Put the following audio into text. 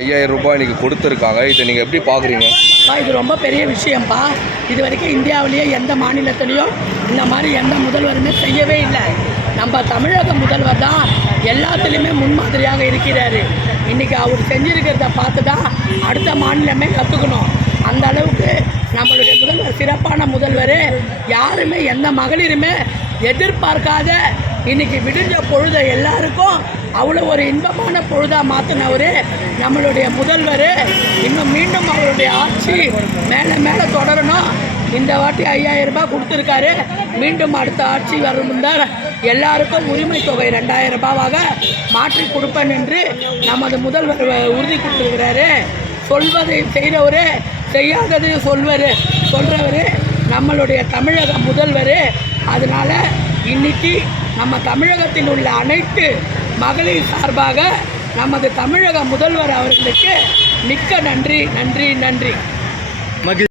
5000 ரூபாய் இன்னைக்கு கொடுத்துருக்காங்க. இதை நீங்கள் எப்படி பார்க்குறீங்க? இது ரொம்ப பெரிய விஷயம்ப்பா. இது வரைக்கும் இந்தியாவிலேயே எந்த மாநிலத்திலையும் இந்த மாதிரி எந்த முதல்வருமே செய்யவே இல்லை. நம்ம தமிழக முதல்வர் தான் எல்லாத்துலேயுமே முன்மாதிரியாக இருக்கிறார். இன்றைக்கி அவர் செஞ்சுருக்கிறத பார்த்து தான் அடுத்த மாநிலமே கற்றுக்கணும். அந்த அளவுக்கு நம்மளுடைய முதல்வர் சிறப்பான முதல்வர். யாருமே எந்த மகளிருமே எதிர்பார்க்காத இன்றைக்கி விடிஞ்ச பொழுதை எல்லாருக்கும் அவ்வளோ ஒரு இன்பமான பொழுதாக மாற்றினவர் நம்மளுடைய முதல்வர். இன்னும் மீண்டும் அவருடைய ஆட்சி மேலே மேலே தொடரணும். இந்த வாட்டி 5000 ரூபாய் கொடுத்துருக்காரு. மீண்டும் அடுத்த ஆட்சி வரும்தான் எல்லாருக்கும் உரிமை தொகை 2000 ரூபாவாக மாற்றி கொடுப்பேன் என்று நமது முதல்வர் உறுதி கொடுத்துருக்கிறாரு. சொல்வதை செய்கிறவர், செய்யாதது சொல்கிறவர் நம்மளுடைய தமிழக முதல்வர். அதனால் இன்றைக்கி நம்ம தமிழகத்தில் உள்ள அனைத்து மகளிர் சார்பாக நமது தமிழக முதல்வர் அவர்களுக்கு மிக்க நன்றி நன்றி நன்றி.